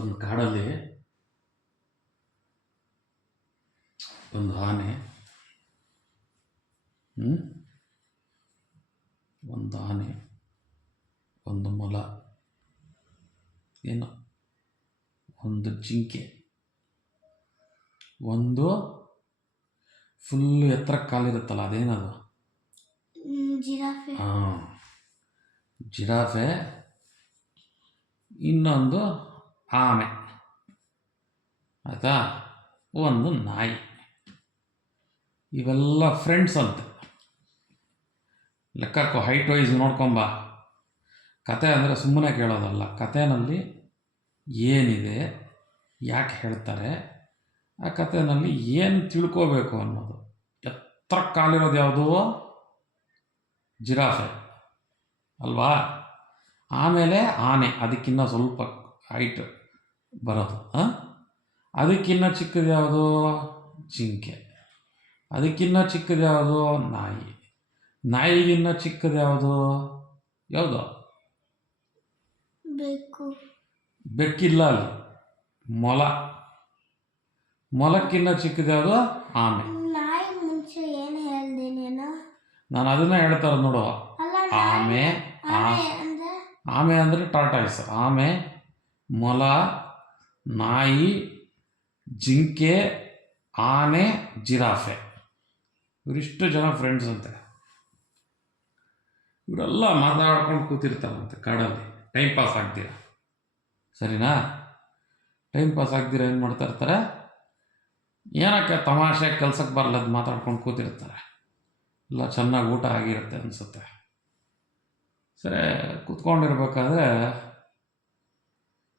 ಒಂದು ಕಾಡಲ್ಲಿ ಒಂದು ಆನೆ, ಒಂದು ಆನೆ, ಒಂದು ಮೊಲ, ಏನು ಒಂದು ಜಿಂಕೆ, ಒಂದು ಫುಲ್ಲು ಎತ್ತರಕ್ಕೆ ಕಾಲಿರುತ್ತಲ್ಲ ಅದೇನದು, ಜಿರಾಫೆ. ಹಾಂ, ಜಿರಾಫೆ, ಇನ್ನೊಂದು ಆಮೆ, ಆಯಿತಾ, ಒಂದು ನಾಯಿ. ಇವೆಲ್ಲ ಫ್ರೆಂಡ್ಸ್ ಅಂತೆ. ಲೆಕ್ಕಕ್ಕೂ ಹೈಟ್ ವೈಸ್ ನೋಡ್ಕೊಂಬ. ಕತೆ ಅಂದರೆ ಸುಮ್ಮನೆ ಕೇಳೋದಲ್ಲ, ಕಥೆನಲ್ಲಿ ಏನಿದೆ, ಯಾಕೆ ಹೇಳ್ತಾರೆ, ಆ ಕಥೆನಲ್ಲಿ ಏನು ತಿಳ್ಕೋಬೇಕು ಅನ್ನೋದು. ಎತ್ತರ ಕಾಲಿರೋದು ಯಾವುದು? ಜಿರಾಫೆ ಅಲ್ವಾ? ಆಮೇಲೆ ಆನೆ, ಅದಕ್ಕಿಂತ ಸ್ವಲ್ಪ ಹೈಟ್ ಬರೋದು. ಅದಕ್ಕಿಂತ ಚಿಕ್ಕದು ಯಾವುದು? ಜಿಂಕೆ. ಅದಕ್ಕಿಂತ ಚಿಕ್ಕದು ಯಾವುದು? ನಾಯಿ. ನಾಯಿಗಿನ್ನ ಚಿಕ್ಕದು ಯಾವುದು? ಯಾವುದು? ಬೆಕ್ಕು. ಬೆಕ್ಕಿಲ್ಲ ಅಲ್ಲಿ, ಮೊಲ. ಮೊಲಕ್ಕಿನ್ನ ಚಿಕ್ಕದು ಯಾವುದು? ಆಮೆ. ನಾಯಿ ಮುಂಚೆ ಏನು ಹೇಳ್ದೆ ನೀನು? ನಾನು ಅದನ್ನೇ ಹೇಳ್ತಾರೆ ನೋಡು. ಅಲ್ಲ, ಆಮೆ, ಅಂದ್ರೆ ಆಮೆ ಅಂದರೆ ಟಾರ್ಟಾಯ್ಸ್. ಆಮೆ, ಮೊಲ, ನಾಯಿ, ಜಿಂಕೆ, ಆನೆ, ಜಿರಾಫೆ, ಇವರಿಷ್ಟು ಜನ ಫ್ರೆಂಡ್ಸ್ ಅಂತೆ. ಇವರೆಲ್ಲ ಮಾತಾಡ್ಕೊಂಡು ಕೂತಿರ್ತಾರಂತೆ ಕಾಡಲ್ಲಿ, ಟೈಮ್ ಪಾಸ್ ಆಗ್ತೀರ. ಸರಿನಾ? ಟೈಮ್ ಪಾಸ್ ಆಗ್ದಿರ ಏನು ಮಾಡ್ತಾ ಇರ್ತಾರೆ? ಏನಕ್ಕೆ ತಮಾಷೆ ಕೆಲ್ಸಕ್ಕೆ ಬರಲ್ಲದು ಮಾತಾಡ್ಕೊಂಡು ಕೂತಿರ್ತಾರೆ. ಎಲ್ಲ ಚೆನ್ನಾಗಿ ಊಟ ಆಗಿರುತ್ತೆ ಅನಿಸುತ್ತೆ. ಸರಿ, ಕೂತ್ಕೊಂಡಿರ್ಬೇಕಾದ್ರೆ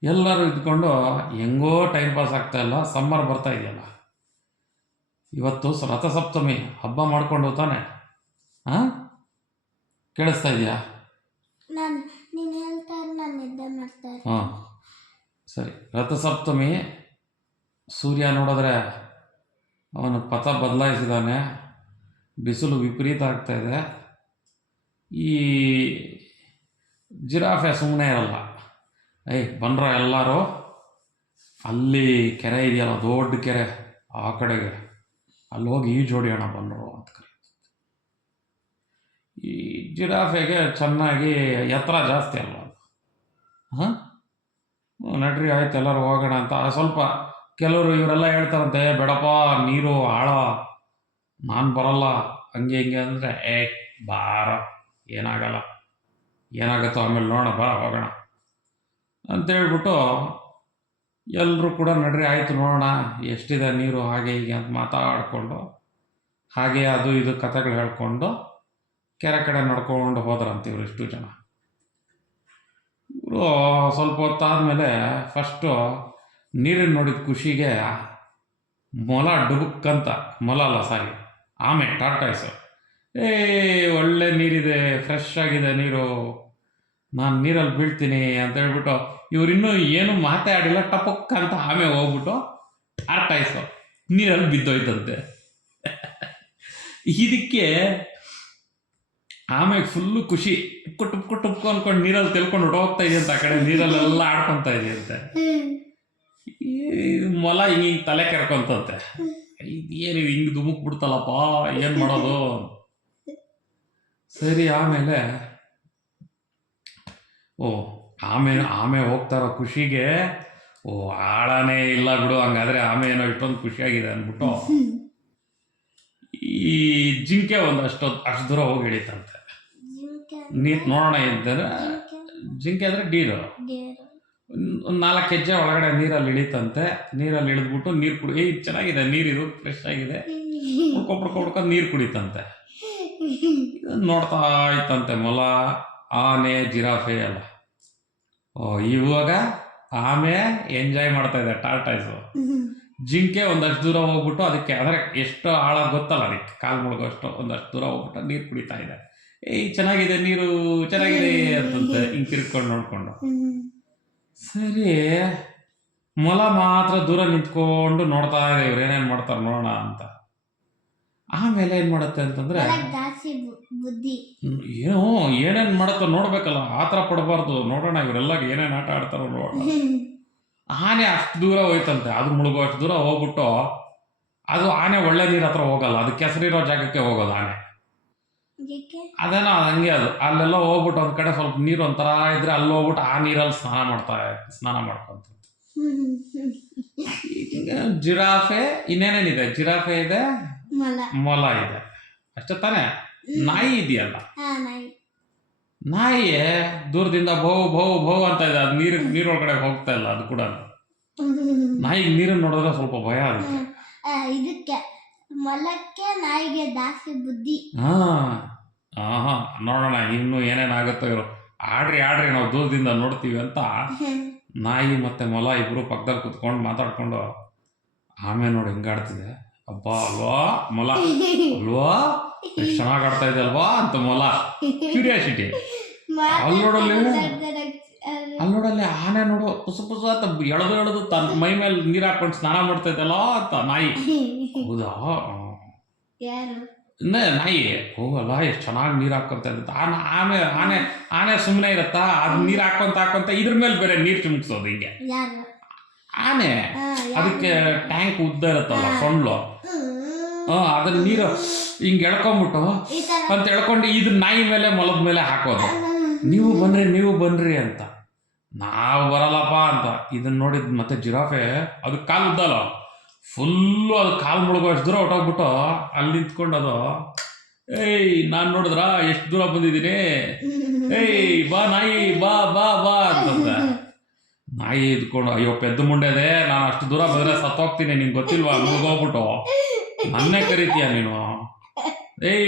ಎಲ್ಲರೂ ಇದ್ಕೊಂಡು ಹೆಂಗೋ ಟೈಮ್ ಪಾಸ್ ಆಗ್ತಾಯಿಲ್ಲ. ಸಮ್ಮರ್ ಬರ್ತಾ ಇದೆಯಲ್ಲ, ಇವತ್ತು ರಥಸಪ್ತಮಿ ಹಬ್ಬ ಮಾಡ್ಕೊಂಡು ತಾನೆ? ಹಾಂ, ಕೇಳಿಸ್ತಾ ಇದೆಯಾ? ನೀನು ಹೇಳ್ತಾ ನಾನು ನಿದ್ದೆ ಮಾಡ್ತಾ ಇರ್ತೀನಿ. ಹಾಂ, ಸರಿ. ರಥಸಪ್ತಮಿ, ಸೂರ್ಯ ನೋಡಿದ್ರೆ ಅವನು ಪಥ ಬದಲಾಯಿಸಿದ್ದಾನೆ, ಬಿಸಿಲು ವಿಪರೀತ ಆಗ್ತಾಯಿದೆ. ಈ ಜಿರಾಫೆ ಸುಮ್ಮನೆ ಇರಲ್ಲ. ಬನ್ರ ಎಲ್ಲರೂ, ಅಲ್ಲಿ ಕೆರೆ ಇದೆಯಲ್ಲ, ದೊಡ್ಡ ಕೆರೆ, ಆ ಕಡೆಗೆ ಅಲ್ಲಿ ಹೋಗಿ ಈಜೋಡಿಯೋಣ ಬನ್ರು ಅಂತ ಕರೀತಾರೆ. ಈ ಜಿರಾಫೆಗೆ ಚೆನ್ನಾಗಿ ಎತ್ತರ ಜಾಸ್ತಿ ಅಲ್ವ ಅದು. ಹಾಂ, ನಡ್ರಿ ಆಯ್ತು ಎಲ್ಲರೂ ಹೋಗೋಣ ಅಂತ. ಸ್ವಲ್ಪ ಕೆಲವರು ಇವರೆಲ್ಲ ಹೇಳ್ತಾರಂತೆ, ಬೇಡಪ್ಪ ನೀರು ಆಳ, ನಾನು ಬರಲ್ಲ, ಹಂಗೆ ಹಿಂಗೆ ಅಂದರೆ, ಬಾರ, ಏನಾಗಲ್ಲ, ಏನಾಗುತ್ತೋ ಆಮೇಲೆ ನೋಡೋಣ, ಬರ ಹೋಗೋಣ ಅಂತೇಳ್ಬಿಟ್ಟು ಎಲ್ಲರೂ ಕೂಡ ನಡ್ರಿ ಆಯಿತು ನೋಡೋಣ ಎಷ್ಟಿದೆ ನೀರು, ಹಾಗೆ ಹೀಗೆ ಅಂತ ಮಾತಾಡಿಕೊಂಡು, ಹಾಗೆ ಅದು ಇದು ಕಥೆಗಳು ಹೇಳ್ಕೊಂಡು ಕೆರೆ ಕಡೆ ನಡ್ಕೊಂಡು ಹೋದ್ರಂತೆ ಇವರಿಷ್ಟು ಜನ. ಇವರು ಸ್ವಲ್ಪ ಹೊತ್ತಾದಮೇಲೆ ಫಸ್ಟು ನೀರನ್ನು ನೋಡಿದ ಖುಷಿಗೆ ಮೊಲ ಡುಬುಕ್ಕಂತ, ಮೊಲ ಅಲ್ಲ ಸಾರಿ, ಆಮೆ, ಟಾರ್ಟಾಯ್ಸು, ಒಳ್ಳೆ ನೀರಿದೆ, ಫ್ರೆಶ್ ಆಗಿದೆ ನೀರು, ನಾನು ನೀರಲ್ಲಿ ಬೀಳ್ತೀನಿ ಅಂತ ಹೇಳ್ಬಿಟ್ಟು, ಇವರಿನ್ನೂ ಏನು ಮಾತಾಡಿಲ್ಲ, ಟಪಕ್ಕ ಅಂತ ಆಮೆ ಹೋಗ್ಬಿಟ್ಟು ಟಾರ್ಟಾಯ್ಸು ನೀರಲ್ಲಿ ಬಿದ್ದೋಯ್ತಂತೆ. ಇದಕ್ಕೆ ಆಮೆಗೆ ಫುಲ್ಲು ಖುಷಿ, ಟುಪ್ಕು ಅಂದ್ಕೊಂಡು ನೀರಲ್ಲಿ ತೆಲ್ಕೊಂಡು ಹೊಟ್ಟೋಗ್ತಾ ಇದೆಯಂತೆ, ಆ ಕಡೆ ನೀರಲ್ಲೆಲ್ಲ ಆಡ್ಕೊತಾ ಇದೆಯಂತೆ. ಮೊಲ ಹಿಂಗೆ ತಲೆ ಕೆರ್ಕೊಂತಂತೆ, ಇದೇನು ಹಿಂಗೆ ದುಮುಕ್ ಬಿಡ್ತಲ್ಲಪ್ಪ, ಏನು ಮಾಡೋದು? ಸರಿ, ಆಮೇಲೆ ಆಮೆ ಹೋಗ್ತಾರೋ ಖುಷಿಗೆ, ಆಳನೇ ಇಲ್ಲ ಬಿಡು, ಹಂಗಾದ್ರೆ ಆಮೆ ಏನೋ ಇಷ್ಟೊಂದು ಖುಷಿಯಾಗಿದೆ ಅಂದ್ಬಿಟ್ಟು ಈ ಜಿಂಕೆ ಅಷ್ಟು ದೂರ ಹೋಗಿ ಇಳಿತಂತೆ. ನೀರು ನೋಡೋಣ ಇದ್ದರೆ, ಜಿಂಕೆ ಅಂದರೆ ಡೀರು, ಒಂದು 4 ಹೆಜ್ಜೆ ಒಳಗಡೆ ನೀರಲ್ಲಿ ಇಳಿತಂತೆ. ನೀರಲ್ಲಿ ಇಳಿದ್ಬಿಟ್ಟು ನೀರು ಕುಡಿ, ಚೆನ್ನಾಗಿದೆ ನೀರಿದು, ಫ್ರೆಶ್ ಆಗಿದೆ, ಹುಡ್ಕೊಂಡು ನೀರು ಕುಡಿತಂತೆ. ನೋಡ್ತಾ ಇತ್ತಂತೆ ಮೊಲ, ಆನೆ, ಜಿರಾಫೆ ಎಲ್ಲ. ಇವಾಗ ಆಮೆ ಎಂಜಾಯ್ ಮಾಡ್ತಾ ಇದೆ, ಟಾರ್ಟಾಯ್ಸು. ಜಿಂಕೆ ಒಂದಷ್ಟು ದೂರ ಹೋಗ್ಬಿಟ್ಟು ಅದಕ್ಕೆ, ಅಂದರೆ ಎಷ್ಟು ಆಳ ಗೊತ್ತಲ್ಲ ಅದಕ್ಕೆ, ಕಾಲು ಮುಳುಗೋಷ್ಟು ಒಂದಷ್ಟು ದೂರ ಹೋಗ್ಬಿಟ್ಟು ನೀರು ಕುಡಿತಾ ಇದೆ. ಚೆನ್ನಾಗಿದೆ ನೀರು, ಚೆನ್ನಾಗಿದೆ ಅಂತಂತೆ, ಹಿಂಗೆ ತಿರ್ಕೊಂಡು ನೋಡಿಕೊಂಡು. ಸರಿ, ಮೊಲ ಮಾತ್ರ ದೂರ ನಿಂತ್ಕೊಂಡು ನೋಡ್ತಾ ಇದೆ, ಇವ್ರು ಏನೇನು ಮಾಡ್ತಾರೆ ನೋಡೋಣ ಅಂತ. ಆಮೇಲೆ ಏನು ಮಾಡುತ್ತೆ ಅಂತಂದರೆ, ಬುದ್ಧಿ ಏನೋ ಏನೇನು ಮಾಡುತ್ತೋ ನೋಡ್ಬೇಕಲ್ಲ, ಆ ಥರ ಪಡಬಾರ್ದು, ನೋಡೋಣ ಇವರೆಲ್ಲ ಏನೇನು ಆಟ ಆಡ್ತಾರೋ ನೋಡೋಣ ಆನೆ ಅಷ್ಟು ದೂರ ಹೋಯ್ತಂತೆ, ಅದು ಮುಳುಗೋ ಅಷ್ಟು ದೂರ ಹೋಗ್ಬಿಟ್ಟು ಅದು ಆನೆ ಒಳ್ಳೆ ನೀರು ಹತ್ರ ಹೋಗಲ್ಲ, ಅದು ಕೆಸರಿರೋ ಜಾಗಕ್ಕೆ ಹೋಗೋದು ಆನೆ. ಅದಕ್ಕೆ ಅದೇನೋ ಹಂಗೆ ಅದು ಅಲ್ಲೆಲ್ಲ ಹೋಗ್ಬಿಟ್ಟು ಒಂದು ಕಡೆ ಸ್ವಲ್ಪ ನೀರು ಒಂಥರ ಇದ್ರೆ ಅಲ್ಲಿ ಹೋಗ್ಬಿಟ್ಟು ಆ ನೀರಲ್ಲಿ ಸ್ನಾನ ಮಾಡ್ಕೊಂತ. ಈಗ ಜಿರಾಫೆ ಇನ್ನೇನೇನಿದೆ? ಜಿರಾಫೆ ಇದೆ, ಮೊಲ. ಮೊಲ ಇದೆ, ಅಷ್ಟೇ ತಾನೇ. ನಾಯಿ ಇದೆಯಲ್ಲ, ಹಾ, ನಾಯಿ. ನಾಯಿ ದೂರದಿಂದ ಭೌ ಭೌ ಭೌ ಅಂತ ಇದೆ, ಅದು ನೀರೊಳಗಡೆ ಹೋಗ್ತಾ ಇಲ್ಲ. ಅದು ಕೂಡ ನಾಯಿಗೆ ನೀರನ್ನು ನೋಡಿದ್ರೆ ಸ್ವಲ್ಪ ಭಯ ಆಗುತ್ತೆ. ಇದಕ್ಕೆ ಮೊಲಕ್ಕೆ ನಾಯಿಗೆ ಜಾಸ್ತಿ ಬುದ್ಧಿ. ಹಾ ನೋಡೋಣ ಇನ್ನು ಏನೇನಾಗುತ್ತೋ ಇರೋ. ಆಡ್ರಿ ನಾವು ದೂರದಿಂದ ನೋಡ್ತೀವಿ ಅಂತ ನಾಯಿ ಮತ್ತೆ ಮೊಲ ಇಬ್ರು ಪಕ್ಕದಲ್ಲಿ ಕುತ್ಕೊಂಡು ಮಾತಾಡ್ಕೊಂಡು ಆಮೇಲೆ ನೋಡಿ ಹೆಂಗಾಡ್ತಿದೆ. ಅಬ್ಬಾ ಅಲ್ವಾ ಮೊಲ, ಅಲ್ವಾ ಎಷ್ಟು ಚೆನ್ನಾಗಿ ಆಡ್ತಾ ಇದೆ ಅಲ್ವಾ ಅಂತ ಮೊಲ ಕ್ಯೂರಿಯಾಸಿಟಿ. ಅಲ್ಲೋಡಲ್ಲಿ ಆನೆ ನೋಡು ಪುಸು ಪುಸು ಅಂತ ಎಳೆದು ತನ್ನ ಮೈ ಮೇಲೆ ನೀರು ಹಾಕೊಂಡು ಸ್ನಾನ ಮಾಡ್ತಾ ಇದ್ದಲ್ಲ ಅಂತ ನಾಯಿ. ಹೌದಾ? ನಾಯಿ ಹೋಗಲ್ಲ, ಎಷ್ಟು ಚೆನ್ನಾಗಿ ನೀರು ಹಾಕೊಂತ ಇರುತ್ತೆ. ಆನೆ ಸುಮ್ಮನೆ ಇರತ್ತಾ? ಅದು ನೀರು ಹಾಕೊಂತ ಇದ್ರ ಮೇಲೆ ಬೇರೆ ನೀರು ಚಿಮುಕ್ಸೋದು ಹಿಂಗೆ. ಆನೆ ಅದಕ್ಕೆ ಟ್ಯಾಂಕ್ ಉದ್ದ ಇರುತ್ತಲ್ಲ ಸೊಂಡ್ಲು, ಅದನ್ನ ನೀರು ಹಿಂಗೆ ಎಳ್ಕೊಂಬಿಟ್ಟು ಅಂತ ಎಳ್ಕೊಂಡು ಇದ್ರ ನಾಯಿ ಮೇಲೆ ಮೊಲದ ಮೇಲೆ ಹಾಕೋದು. ನೀವು ಬನ್ರಿ ಅಂತ. ನಾವು ಬರಲ್ಲಪ್ಪ ಅಂತ. ಇದನ್ನ ನೋಡಿದ್ ಮತ್ತೆ ಜಿರಾಫೆ ಅದಕ್ಕೆ ಕಾಲು ಉದ್ದಲ್ಲ, ಫುಲ್ಲು ಅದು ಕಾಲು ಮುಳುಗೋ ಅಷ್ಟು ದೂರ ಹೊಟ್ಟೋಗ್ಬಿಟ್ಟು ಅಲ್ಲಿ ನಿಂತ್ಕೊಂಡು ಅದು ನಾನು ನೋಡಿದ್ರ ಎಷ್ಟು ದೂರ ಬಂದಿದ್ದೀನಿ, ಬಾ ನಾಯಿ ಬಾ ಬಾ ಬಾ ಅಂತಂದ. ನಾಯಿ ಇದ್ಕೊಂಡು ಅಯ್ಯೋ ಪೆದ್ದು ಮುಂಡೆದೆ, ನಾನು ಅಷ್ಟು ದೂರ ಬಂದರೆ ಸತ್ತೋಗ್ತೀನಿ, ನಿಂಗೆ ಗೊತ್ತಿಲ್ವಾ ಮುಳುಗೋಗ್ಬಿಟ್ಟು ನನ್ನೇ ಕರಿತೀಯ ನೀನು.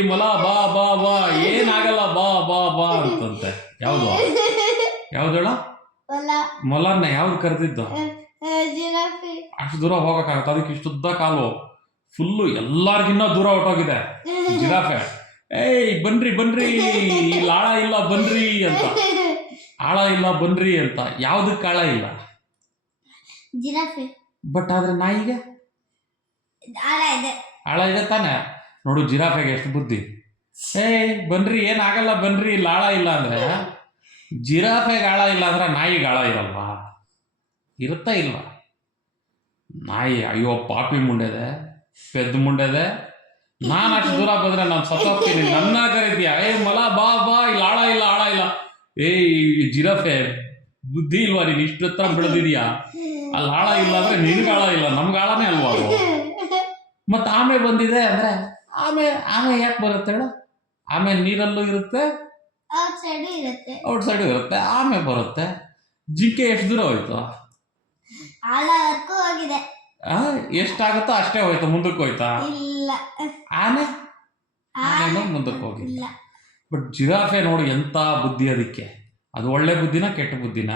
ಮೊಲ ಬಾ ಬಾ ಬಾ, ಏನಾಗಲ್ಲ ಬಾ ಬಾ ಬಾ ಅಂತಂತೆ. ಯಾವುದು ಹೇಳ? ಮೊಲನ್ನ ಯಾವ್ದು ಕರೆದಿದ್ದು? ಅಷ್ಟು ದೂರ ಹೋಗಕ್ಕಾಗತ್ತೆ? ಅದಕ್ಕೆ ಇಷ್ಟುದ್ದ ಕಾಲು, ಫುಲ್ಲು ಎಲ್ಲಾರ್ಗಿನ್ನ ದೂರ ಹೊಟ್ಟೋಗಿದೆ ಜಿರಾಫೆ. ಬನ್ರಿ ಇಲ್ಲಿ ಆಳ ಇಲ್ಲ ಬನ್ರಿ ಅಂತ. ಆಳ ಇಲ್ಲ ಬನ್ರಿ ಅಂತ. ಯಾವ್ದಕ್ಕೆ ಆಳ ಇಲ್ಲ? ಜಿರಾಫೆ. ಬಟ್ ಆದ್ರೆ ನಾಯಿಗೆ ಆಳ ಇದೆ ತಾನೆ. ನೋಡು ಜಿರಾಫೆಗೆ ಎಷ್ಟು ಬುದ್ಧಿ. ಬನ್ರಿ ಏನಾಗಲ್ಲ ಬನ್ರಿ, ಇಲ್ಲಿ ಆಳ ಇಲ್ಲ ಅಂದ್ರೆ. ಜಿರಾಫೆಗೆ ಆಳ ಇಲ್ಲ ಅಂದ್ರೆ ನಾಯಿಗೆ ಆಳ ಇರಲ್ವಾ? ಇರುತ್ತಾ ಇಲ್ವಾ? ನಾಯಿ ಅಯ್ಯೋ ಪಾಪಿ ಮುಂಡೆದೆ, ಪೆದ್ದು ಮುಂಡೆದೆ, ನಾನು ಅಷ್ಟು ದೂರ ಬಂದ್ರೆ ನಾನು ಸತ್ತೋಗ್ತೀನಿ, ನನ್ನ ಕರೀತೀಯ ಮೊಲ ಬಾ ಬಾ, ಇಲ್ಲಿ ಆಳ ಇಲ್ಲ. ಜಿರಾಫೆ ಬುದ್ಧಿ ಇಲ್ವಾ ನೀನು? ಇಷ್ಟು ಹತ್ರ ಬೆಳೆದಿದ್ಯಾ, ಅಲ್ಲಿ ಆಳ ಇಲ್ಲ ಅಂದ್ರೆ ನಿನ್ಗೆ ಆಳ ಇಲ್ಲ, ನಮ್ಗೆ ಆಳನೇ ಅಲ್ವಾ ಅದು? ಮತ್ತೆ ಆಮೆ ಬಂದಿದೆ ಅಂದ್ರೆ ಆಮೆ ಯಾಕೆ ಬರುತ್ತೆ ಹೇಳು? ಆಮೆ ನೀರಲ್ಲೂ ಇರುತ್ತೆ, ಔಟ್ ಸೈಡು ಇರುತ್ತೆ, ಆಮೆ ಬರುತ್ತೆ. ಜಿಂಕೆ ಎಷ್ಟು ದೂರ ಹೋಯ್ತು? ಹೋಗಿದೆ. ಎಷ್ಟಾಗುತ್ತೋ ಅಷ್ಟೇ ಹೋಯ್ತು, ಮುಂದಕ್ಕೆ ಹೋಯ್ತಾ? ಆನೆ ಮುಂದಕ್ಕೆ ಹೋಗಿಲ್ಲ. ಬಟ್ ಜಿರಾಫೆ ನೋಡಿ ಎಂತ ಬುದ್ಧಿ ಅದಕ್ಕೆ. ಅದು ಒಳ್ಳೆ ಬುದ್ಧಿನ ಕೆಟ್ಟ ಬುದ್ಧಿನ?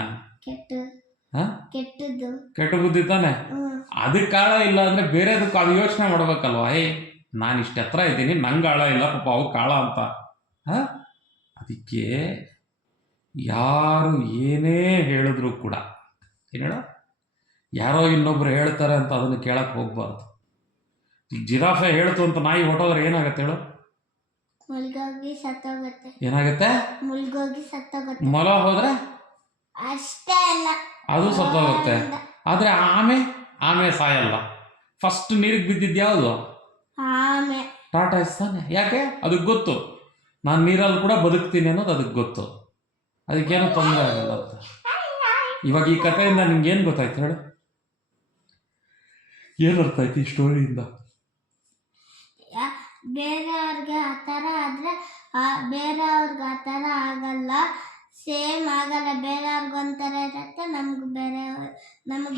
ಕೆಟ್ಟ ಬುದ್ಧಿ ತಾನೆ. ಅದಕ್ಕೆ ಆಳ ಇಲ್ಲ ಅಂದ್ರೆ ಬೇರೆದಕ್ಕೆ ಅದು ಯೋಚನೆ ಮಾಡ್ಬೇಕಲ್ವಾ? ನಾನು ಇಷ್ಟು ಎತ್ತರ ಇದ್ದೀನಿ, ನಂಗೆ ಆಳ ಇಲ್ಲ, ಪಾಪ ಅವಕ್ಕೆ ಆಳ ಅಂತ. ಅದಕ್ಕೆ ಯಾರು ಏನೇ ಹೇಳಿದ್ರು ಕೂಡ ಏನೇಳ, ಯಾರೋ ಇನ್ನೊಬ್ರು ಹೇಳ್ತಾರೆ ಅಂತ ಅದನ್ನು ಕೇಳಕ್ಕೆ ಹೋಗ್ಬಾರ್ದು. ಈಗ ಜಿರಾಫೆ ಹೇಳ್ತು ಅಂತ ನಾಯಿ ಹೊಟ್ಟೋದ್ರೆ ಏನಾಗತ್ತೆ ಹೇಳು? ಏನಾಗತ್ತೆ? ಮೊಲ ಹೋದ್ರೆ ಅಷ್ಟೇ ಅಲ್ಲ, ಅದು ಸತ್ತೋಗುತ್ತೆ. ಆದ್ರೆ ಆಮೆ ಸಾಯಲ್ಲ. ಫಸ್ಟ್ ನೀರಿಗೆ ಬಿದ್ದಿದ್ದು ಯಾವುದು? ಟಾಟಾ ತಾನೆ. ಯಾಕೆ? ಅದಕ್ಕೆ ಗೊತ್ತು ನಾನು ನೀರಲ್ಲಿ ಕೂಡ ಬದುಕ್ತೀನಿ ಅನ್ನೋದು ಅದಕ್ಕೆ ಗೊತ್ತು. ಅದಕ್ಕೇನೋ ತೊಂದರೆ ಆಗಲ್ಲ ಅಂತ. ಇವಾಗ ಈ ಕಥೆಯಿಂದ ನಿಮ್ಗೆ ಏನು ಗೊತ್ತಾಯ್ತು ಹೇಳು? ಏನು ಅರ್ಥ ಆಯ್ತು ಈ ಸ್ಟೋರಿಯಿಂದ? ಬೇರೆಯವ್ರಿಗೆ ಆ ಥರ ಆದರೆ ಬೇರೆಯವ್ರಿಗೆ ಆ ಥರ ಆಗಲ್ಲ, ಸೇಮ್ ಆಗಲ್ಲ. ಬೇರೆಯವ್ರಿಗೆ ಒಂಥರ ಇರುತ್ತೆ, ನಮಗೆ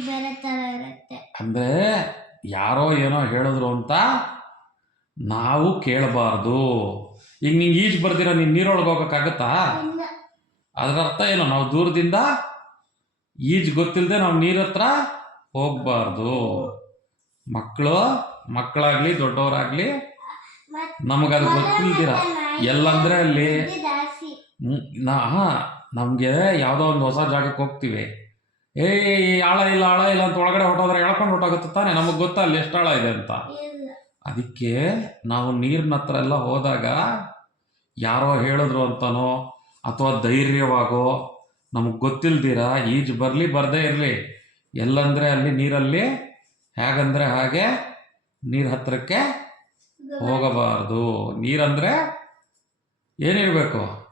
ಬೇರೆ ಥರ ಇರುತ್ತೆ. ಅಂದರೆ ಯಾರೋ ಏನೋ ಹೇಳಿದ್ರು ಅಂತ ನಾವು ಕೇಳಬಾರ್ದು. ಈಗ ನಿಂಗೆ ಈಜು ಬರ್ದಿರೋ ನೀನು ನೀರೊಳಗೆ ಹೋಗೋಕ್ಕಾಗತ್ತಾ? ಅದರ ಅರ್ಥ ಏನು? ನಾವು ದೂರದಿಂದ ಈಜು ಗೊತ್ತಿಲ್ಲದೆ ನಾವು ನೀರ ಹತ್ರ ಹೋಗ್ಬಾರ್ದು. ಮಕ್ಕಳಾಗ್ಲಿ ದೊಡ್ಡವರಾಗ್ಲಿ ನಮಗದು ಗೊತ್ತಿಲ್ದಿರ ಎಲ್ಲಂದ್ರೆ ಅಲ್ಲಿ ನಮಗೆ ಯಾವುದೋ ಒಂದು ಹೊಸ ಜಾಗಕ್ಕೆ ಹೋಗ್ತೀವಿ, ಆಳ ಇಲ್ಲ ಅಂತ ಒಳಗಡೆ ಹೊಟ್ಟೋದ್ರೆ ಎಳ್ಕೊಂಡು ಹೊಟ್ಟೋಗುತ್ತೆ ತಾನೆ. ನಮಗೆ ಗೊತ್ತಾ ಅಲ್ಲಿ ಎಷ್ಟು ಆಳ ಇದೆ ಅಂತ. ಅದಕ್ಕೆ ನಾವು ನೀರಿನ ಹತ್ರ ಎಲ್ಲ ಹೋದಾಗ ಯಾರೋ ಹೇಳಿದ್ರು ಅಂತನೋ ಅಥವಾ ಧೈರ್ಯವಾಗೋ ನಮಗೆ ಗೊತ್ತಿಲ್ದಿರ ಈಜು ಬರಲಿ ಬರದೇ ಇರಲಿ ಎಲ್ಲಂದರೆ ಅಲ್ಲಿ ನೀರಲ್ಲಿ, ಹೇಗಂದರೆ ಹಾಗೆ ನೀರು ಹತ್ತಿರಕ್ಕೆ ಹೋಗಬಾರ್ದು. ನೀರಂದರೆ ಏನಿರಬೇಕು?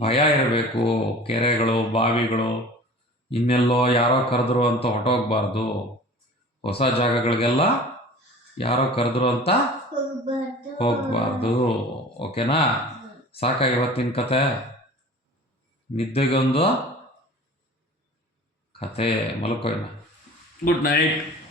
ಭಯ ಇರಬೇಕು. ಕೆರೆಗಳು, ಬಾವಿಗಳು, ಇನ್ನೆಲ್ಲೋ ಯಾರೋ ಕರೆದ್ರು ಅಂತ ಹೊರಟೋಗ್ಬಾರ್ದು. ಹೊಸ ಜಾಗಗಳಿಗೆಲ್ಲ ಯಾರೋ ಕರೆದ್ರು ಅಂತ ಹೋಗಬಾರ್ದು. ಓಕೆನಾ? ಸಾಕ ಇವತ್ತಿನ ಕತೆ? ನಿದ್ದೆಗೊಂದು ಕತೆ. ಮಲ್ಕೋ ಇನ್ನು. Good night.